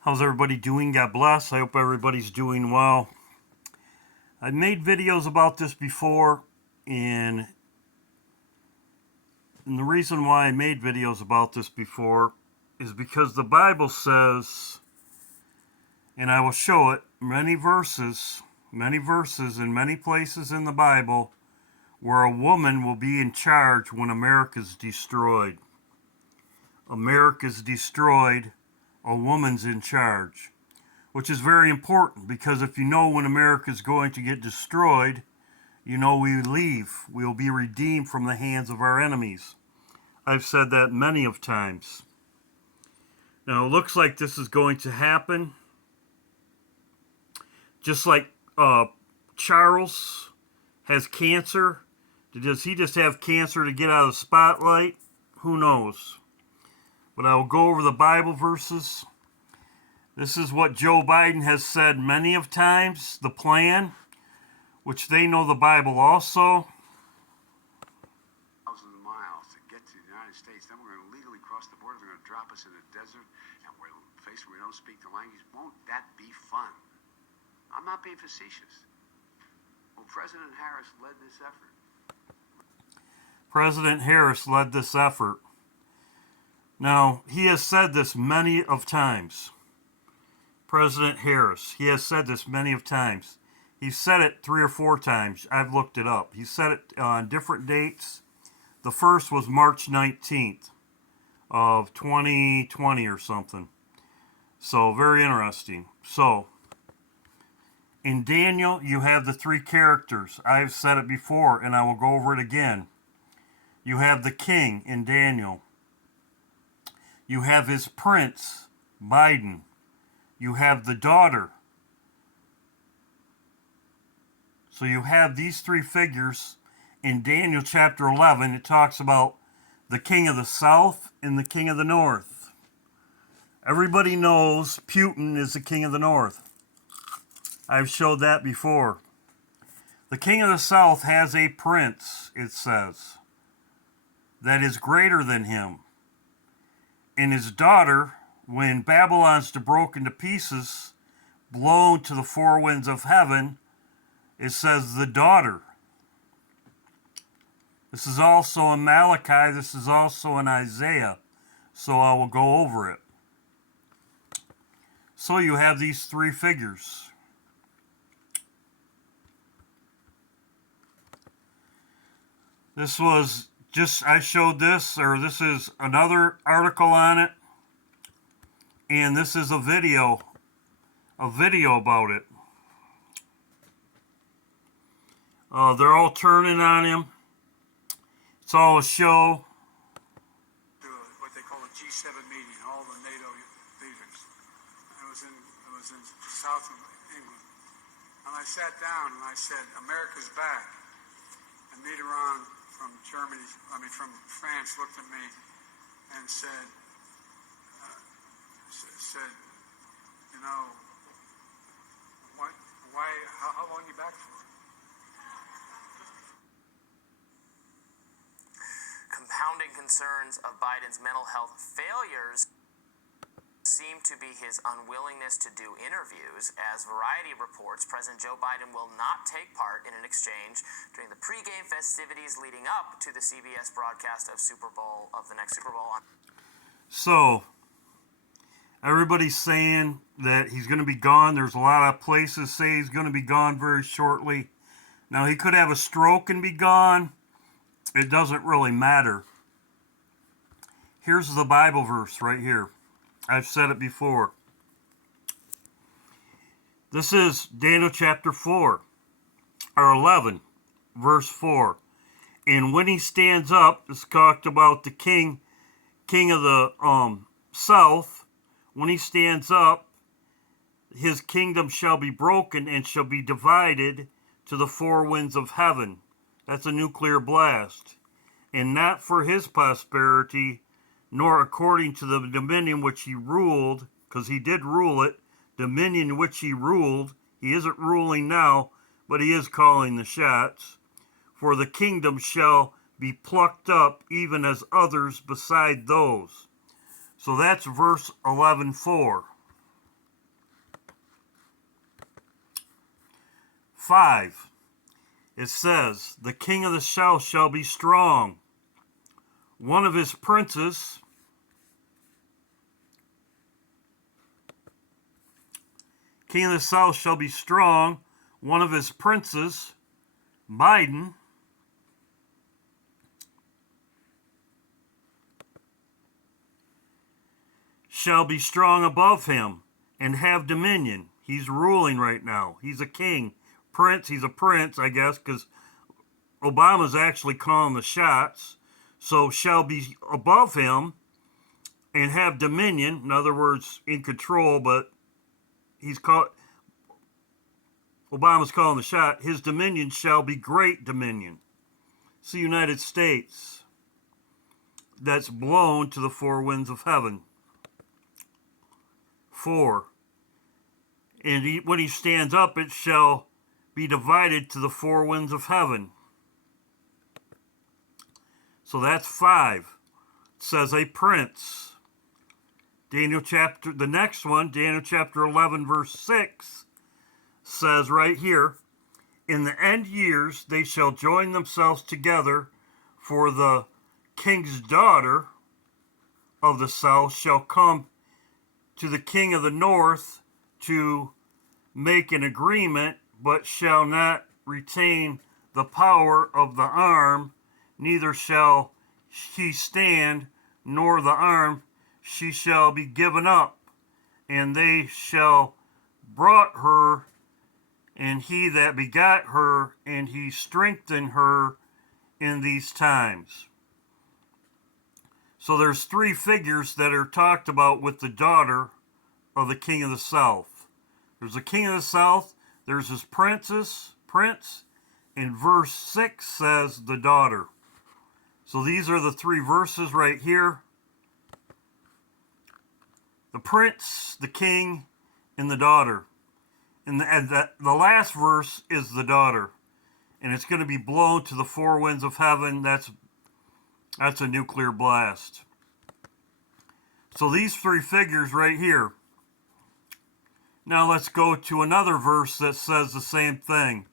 How's everybody doing? God bless. I hope everybody's doing well. I've made videos about this before, and the reason why I made videos about this before is because the Bible says, and I will show it, many verses in many places in the Bible where a woman will be in charge when America's destroyed. America's destroyed, a woman's in charge. Which is very important, because if you know when America is going to get destroyed, you know we leave. We will be redeemed from the hands of our enemies. I've said that many of times. Now it looks like this is going to happen. Just like Charles has cancer. Does he just have cancer to get out of the spotlight? Who knows? But I will go over the Bible verses. This is what Joe Biden has said many of times, the plan, which they know the Bible also. Thousands of miles to get to the United States. Then we're going to legally cross the border. They're going to drop us in the desert, and we're faced where we don't speak the language. Won't that be fun? I'm not being facetious. Well, President Harris led this effort. President Harris led this effort. Now, he has said this many of times. President Harris. He has said this many of times. He's said it 3 or 4 times. I've looked it up. He said it on different dates. The first was March 19th of 2020 or something. So, very interesting. So, in Daniel, you have the 3 characters. I've said it before, and I will go over it again. You have the king in Daniel. You have his prince, Biden. You have the daughter. So you have these 3 figures. In Daniel chapter 11, it talks about the king of the south and the king of the north. Everybody knows Putin is the king of the north. I've showed that before. The king of the south has a prince, it says, that is greater than him. And his daughter, when Babylon's broken to pieces, blown to the 4 winds of heaven, it says the daughter. This is also in Malachi. This is also in Isaiah. So I will go over it. So you have these 3 figures. This was just, I showed this, or this is another article on it. And this is a video about it. They're all turning on him. It's all a show. What they call a G7 meeting, all the NATO leaders. It was in the south of England. And I sat down and I said, America's back. And Mitterrand from from France looked at me and said, you know, how long are you back for? Compounding concerns of Biden's mental health failures seem to be his unwillingness to do interviews. As Variety reports, President Joe Biden will not take part in an exchange during the pregame festivities leading up to the CBS broadcast of the next Super Bowl. So, everybody's saying that he's going to be gone. There's a lot of places say he's going to be gone very shortly. Now, he could have a stroke and be gone. It doesn't really matter. Here's the Bible verse right here. I've said it before. This is Daniel chapter 4, or 11, verse 4. And when he stands up, it's talked about the king of the south. When he stands up, his kingdom shall be broken and shall be divided to the 4 winds of heaven. That's a nuclear blast. And not for his prosperity, nor according to the dominion which he ruled, because he did rule it, dominion which he ruled. He isn't ruling now, but he is calling the shots. For the kingdom shall be plucked up, even as others beside those. So that's verse 11:4. 5, it says, the king of the south shall be strong. One of his princes king of the south shall be strong. One of his princes, Biden, shall be strong above him and have dominion. He's ruling right now. He's a king. Prince, he's a prince, I guess, because Obama's actually calling the shots. So shall be above him and have dominion. In other words, in control, but Obama's calling the shot. His dominion shall be great dominion. It's the United States that's blown to the four winds of heaven. 4. And when he stands up, it shall be divided to the four winds of heaven. So that's 5. It says a prince. The next one, Daniel chapter 11, verse 6, says right here, in the end years they shall join themselves together, for the king's daughter of the south shall come to the king of the north to make an agreement, but shall not retain the power of the arm, neither shall she stand, nor the arm, she shall be given up, and they shall brought her, and he that begot her, and he strengthened her in these times. So there's 3 figures that are talked about with the daughter of the king of the south. There's the king of the south, there's his prince, and verse 6 says the daughter. So these are the 3 verses right here. The prince, the king, and the daughter. And the last verse is the daughter. And it's going to be blown to the four winds of heaven. That's a nuclear blast. So these 3 figures right here. Now let's go to another verse that says the same thing.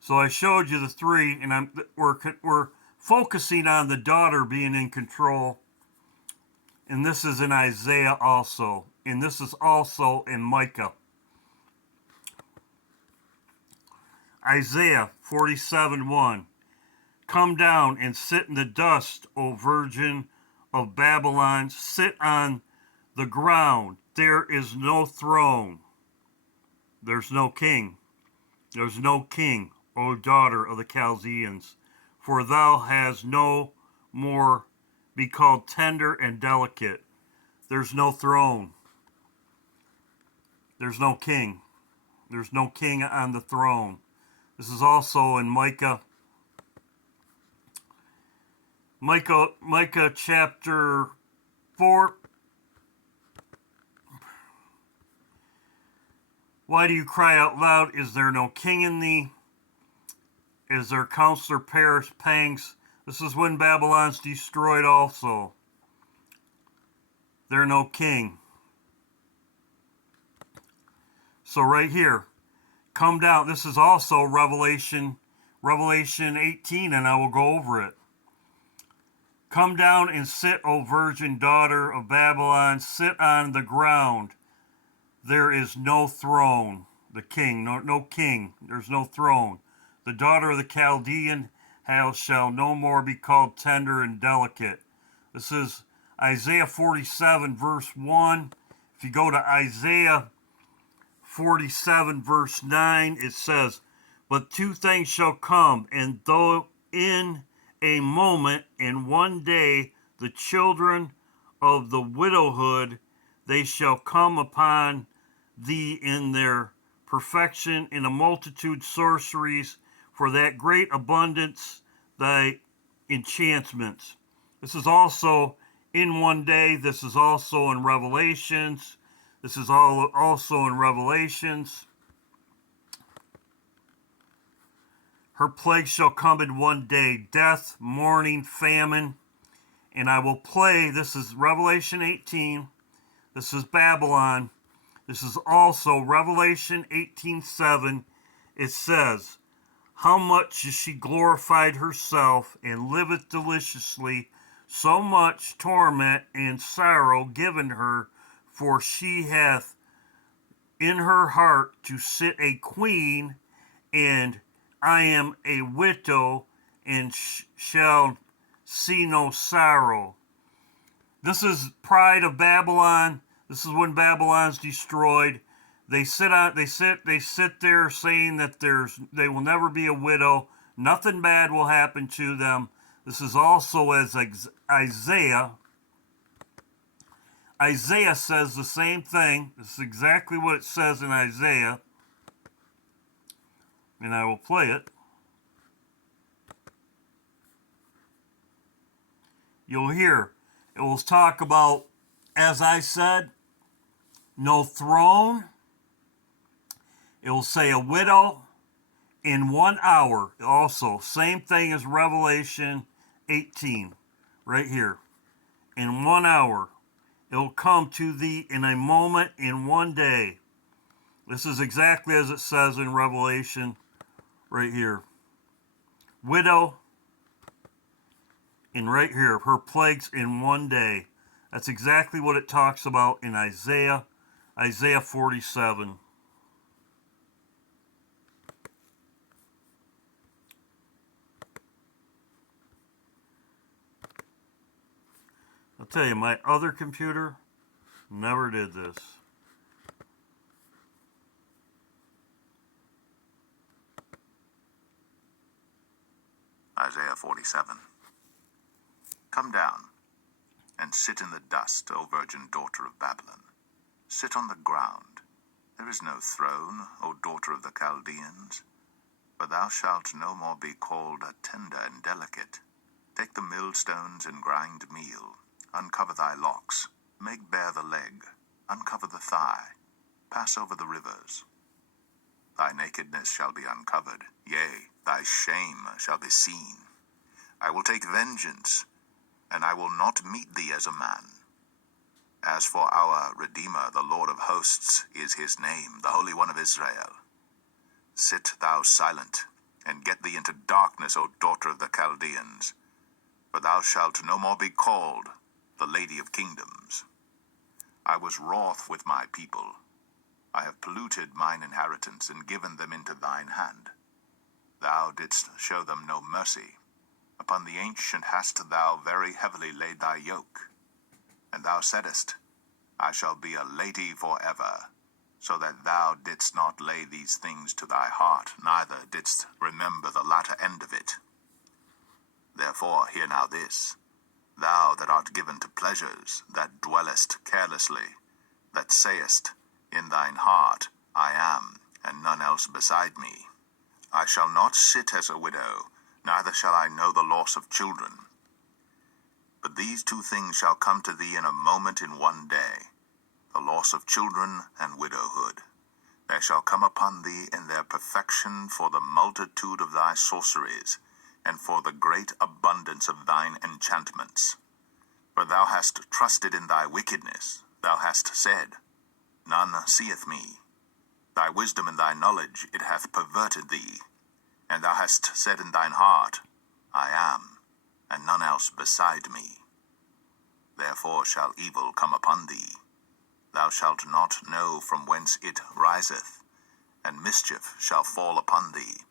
So I showed you the 3, and we're focusing on the daughter being in control. And this is in Isaiah also. And this is also in Micah. Isaiah 47:1. Come down and sit in the dust, O virgin of Babylon. Sit on the ground. There is no throne. There's no king. There's no king, O daughter of the Chaldeans. For thou hast no more be called tender and delicate. There's no throne. There's no king. There's no king on the throne. This is also in Micah. Micah chapter 4. Why do you cry out loud? Is there no king in thee? Is their counselor perish pangs? This is when Babylon's destroyed also. There no king. So right here, come down. This is also Revelation 18, and I will go over it. Come down and sit, O virgin daughter of Babylon. Sit on the ground. There is no throne. The king, no king. There's no throne. The daughter of the Chaldean house shall no more be called tender and delicate. This is Isaiah 47, verse 1. If you go to Isaiah 47, verse 9, it says, but 2 things shall come, and though in a moment, in one day, the children of the widowhood, they shall come upon thee in their perfection, in a multitude sorceries, for that great abundance thy enchantments. This is also in one day. This is also in Revelations. This is also in Revelations. Her plague shall come in one day, death, mourning, famine. And I will play, this is Revelation 18. This is Babylon. This is also Revelation 18:7. It says, how much is she glorified herself, and liveth deliciously, so much torment and sorrow given her, for she hath in her heart to sit a queen, and I am a widow, and shall see no sorrow. This is pride of Babylon. This is when Babylon's destroyed. They sit there saying that they will never be a widow. Nothing bad will happen to them. This is also as Isaiah. Isaiah says the same thing. This is exactly what it says in Isaiah. And I will play it. You'll hear. It will talk about, as I said, no throne. It will say a widow in 1 hour. Also, same thing as Revelation 18, right here. In 1 hour. It will come to thee in a moment, in 1 day. This is exactly as it says in Revelation, right here. Widow, and right here, her plagues in 1 day. That's exactly what it talks about in Isaiah 47. I'll tell you, my other computer never did this. Isaiah 47. Come down, and sit in the dust, O virgin daughter of Babylon. Sit on the ground. There is no throne, O daughter of the Chaldeans. But thou shalt no more be called a tender and delicate. Take the millstones and grind meal. Uncover thy locks. Make bare the leg. Uncover the thigh. Pass over the rivers. Thy nakedness shall be uncovered. Yea, thy shame shall be seen. I will take vengeance, and I will not meet thee as a man. As for our Redeemer, the Lord of hosts is his name, the Holy One of Israel. Sit thou silent, and get thee into darkness, O daughter of the Chaldeans. For thou shalt no more be called the Lady of Kingdoms. I was wroth with my people. I have polluted mine inheritance, and given them into thine hand. Thou didst show them no mercy. Upon the ancient hast thou very heavily laid thy yoke. And thou saidst, I shall be a lady forever, so that thou didst not lay these things to thy heart, neither didst remember the latter end of it. Therefore hear now this, thou that art given to pleasures, that dwellest carelessly, that sayest in thine heart, I am, and none else beside me. I shall not sit as a widow, neither shall I know the loss of children. But these two things shall come to thee in a moment, in 1 day, the loss of children and widowhood. They shall come upon thee in their perfection for the multitude of thy sorceries, and for the great abundance of thine enchantments. For thou hast trusted in thy wickedness, thou hast said, none seeth me. Thy wisdom and thy knowledge, it hath perverted thee. And thou hast said in thine heart, I am, and none else beside me. Therefore shall evil come upon thee. Thou shalt not know from whence it riseth, and mischief shall fall upon thee.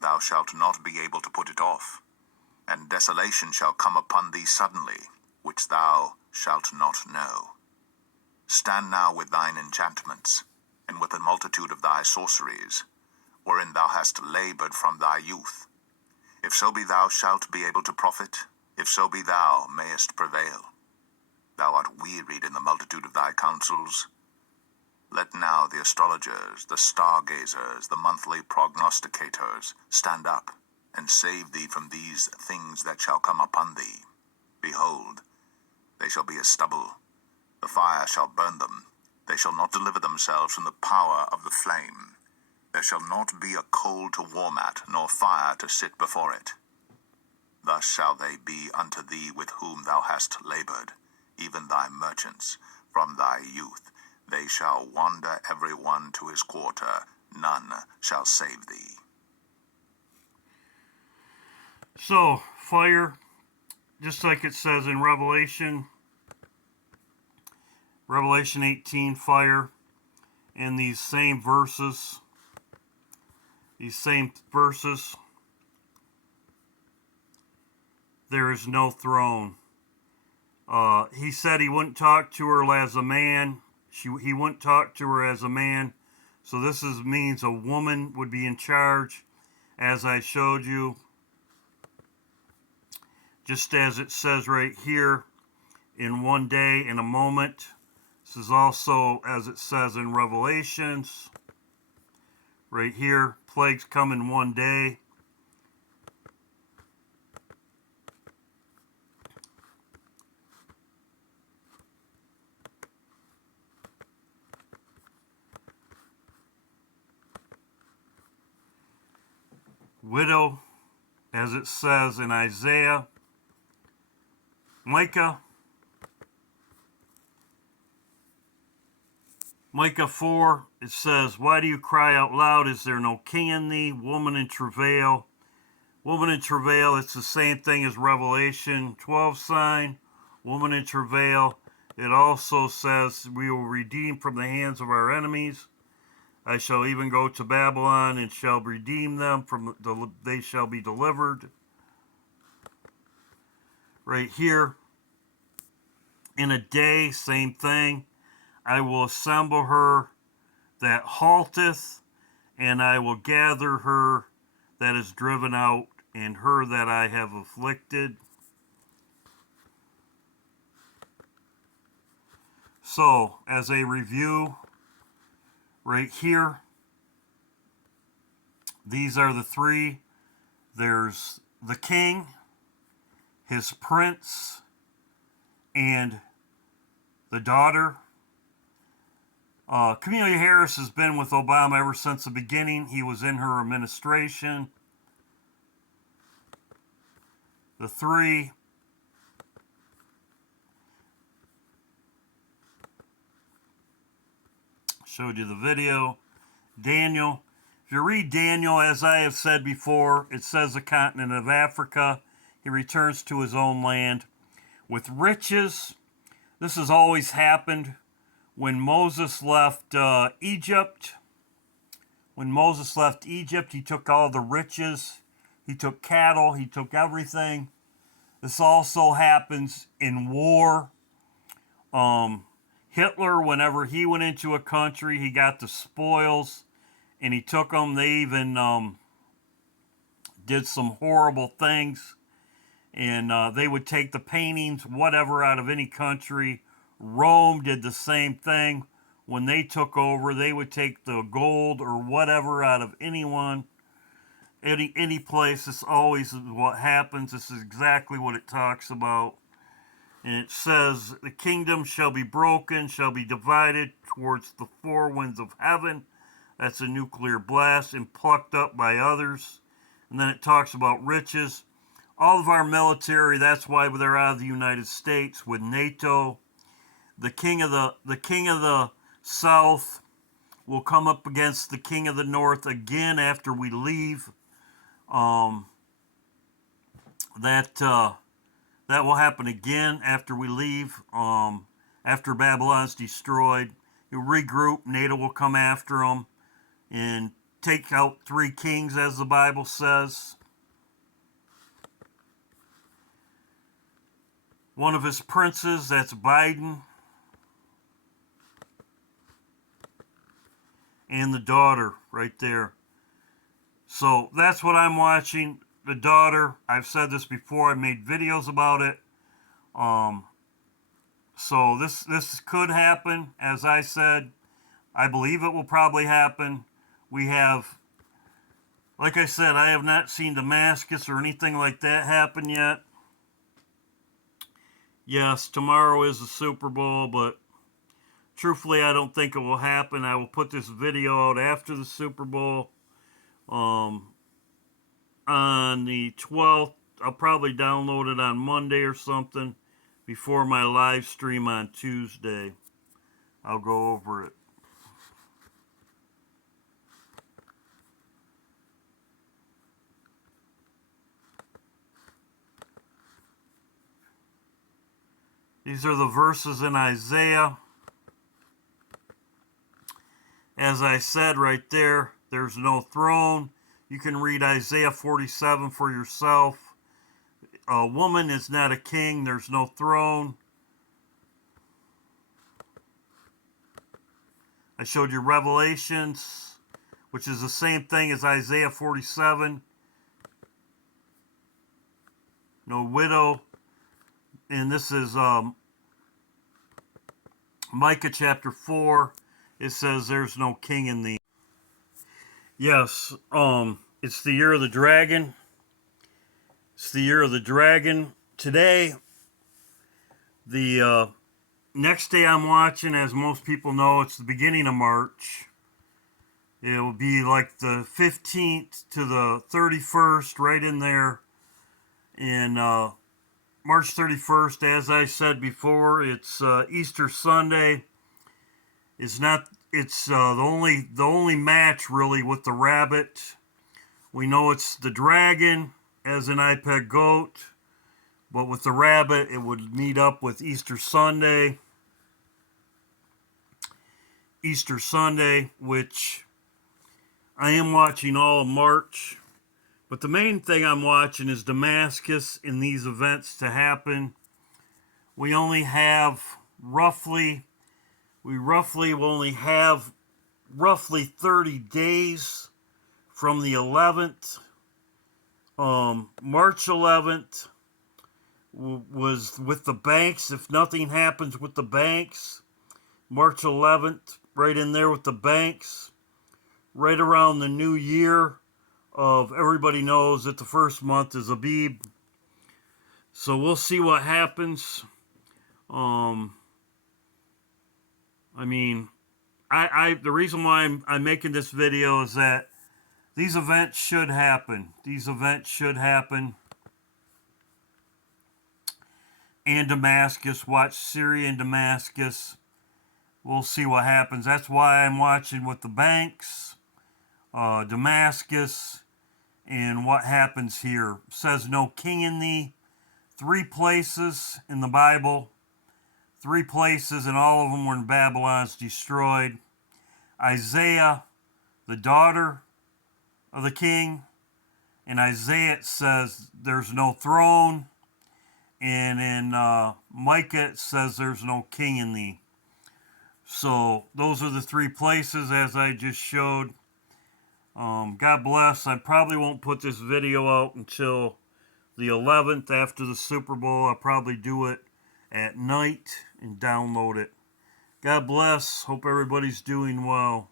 Thou shalt not be able to put it off, and desolation shall come upon thee suddenly, which thou shalt not know. Stand now with thine enchantments, and with the multitude of thy sorceries, wherein thou hast labored from thy youth. If so be thou shalt be able to profit, if so be thou mayest prevail. Thou art wearied in the multitude of thy counsels. Let now the astrologers, the stargazers, the monthly prognosticators stand up, and save thee from these things that shall come upon thee. Behold, they shall be as stubble. The fire shall burn them. They shall not deliver themselves from the power of the flame. There shall not be a coal to warm at, nor fire to sit before it. Thus shall they be unto thee with whom thou hast labored, even thy merchants, from thy youth. They shall wander every one to his quarter, none shall save thee. So, fire, just like it says in Revelation 18, fire, in these same verses, there is no throne. He said he wouldn't talk to her as a man. He wouldn't talk to her as a man. So this means a woman would be in charge, as I showed you. Just as it says right here, in one day, in a moment. This is also as it says in Revelations. Right here, plagues come in one day. Widow, as it says in Isaiah. Micah 4, it says, why do you cry out loud? Is there no king in thee? Woman in travail. Woman in travail, it's the same thing as Revelation 12 sign. Woman in travail. It also says, we will redeem from the hands of our enemies. I shall even go to Babylon and shall redeem them, they shall be delivered. Right here. In a day, same thing. I will assemble her that halteth, and I will gather her that is driven out, and her that I have afflicted. So, as a review, right here, these are the three. There's the king, his prince, and the daughter. Kamala Harris has been with Obama ever since the beginning. He was in her administration. The three. Showed you the video. Daniel. If you read Daniel, as I have said before, it says the continent of Africa. He returns to his own land with riches. This has always happened. When Moses left Egypt, he took all the riches. He took cattle. He took everything. This also happens in war. Hitler, whenever he went into a country, he got the spoils, and he took them. They even did some horrible things, and they would take the paintings, whatever, out of any country. Rome did the same thing. When they took over, they would take the gold or whatever out of anyone, any place. This always is what happens. This is exactly what it talks about. And it says, the kingdom shall be broken, shall be divided towards the four winds of heaven. That's a nuclear blast, and plucked up by others. And then it talks about riches. All of our military, that's why they're out of the United States with NATO. The king of the South will come up against the king of the North again after we leave. That will happen again after we leave. After Babylon's destroyed, you'll regroup. NATO will come after them and take out three kings, as the Bible says. One of his princes, that's Biden. And the daughter right there. So that's what I'm watching. The daughter, I've said this before, I made videos about it. So this could happen, as I said. I believe it will probably happen. We have, like I said, I have not seen Damascus or anything like that happen yet. Yes, tomorrow is the Super Bowl, but truthfully, I don't think it will happen. I will put this video out after the Super Bowl. On the 12th, I'll probably download it on Monday or something before my live stream on Tuesday. I'll go over it. These are the verses in Isaiah. As I said right there, there's no throne. You can read Isaiah 47 for yourself. A woman is not a king. There's no throne. I showed you Revelations, which is the same thing as Isaiah 47. No widow. And this is Micah chapter 4. It says there's no king in thee. Yes, it's the year of the dragon. It's the year of the dragon. Today, the next day I'm watching, as most people know, it's the beginning of March. It will be like the 15th to the 31st, right in there. And March 31st, as I said before, it's Easter Sunday. It's the only match really with the rabbit. We know it's the dragon as an iPeg goat, but with the rabbit it would meet up with Easter Sunday. Easter Sunday, which I am watching all of March, but the main thing I'm watching is Damascus in these events to happen. We only have roughly will only have roughly 30 days from the 11th. March 11th was with the banks. If nothing happens with the banks, March 11th, right in there with the banks, right around the new year of, everybody knows that the first month is Abib. So we'll see what happens. I mean, the reason why I'm making this video is that these events should happen. These events should happen. And Damascus, watch Syria and Damascus. We'll see what happens. That's why I'm watching with the banks, Damascus, and what happens here. It says no king in thee. 3 places in the Bible. 3 places, and all of them were in Babylon's destroyed. Isaiah, the daughter of the king. In Isaiah it says there's no throne. And in Micah it says there's no king in thee. So those are the 3 places as I just showed. God bless. I probably won't put this video out until the 11th after the Super Bowl. I'll probably do it at night and download it. God bless. Hope everybody's doing well.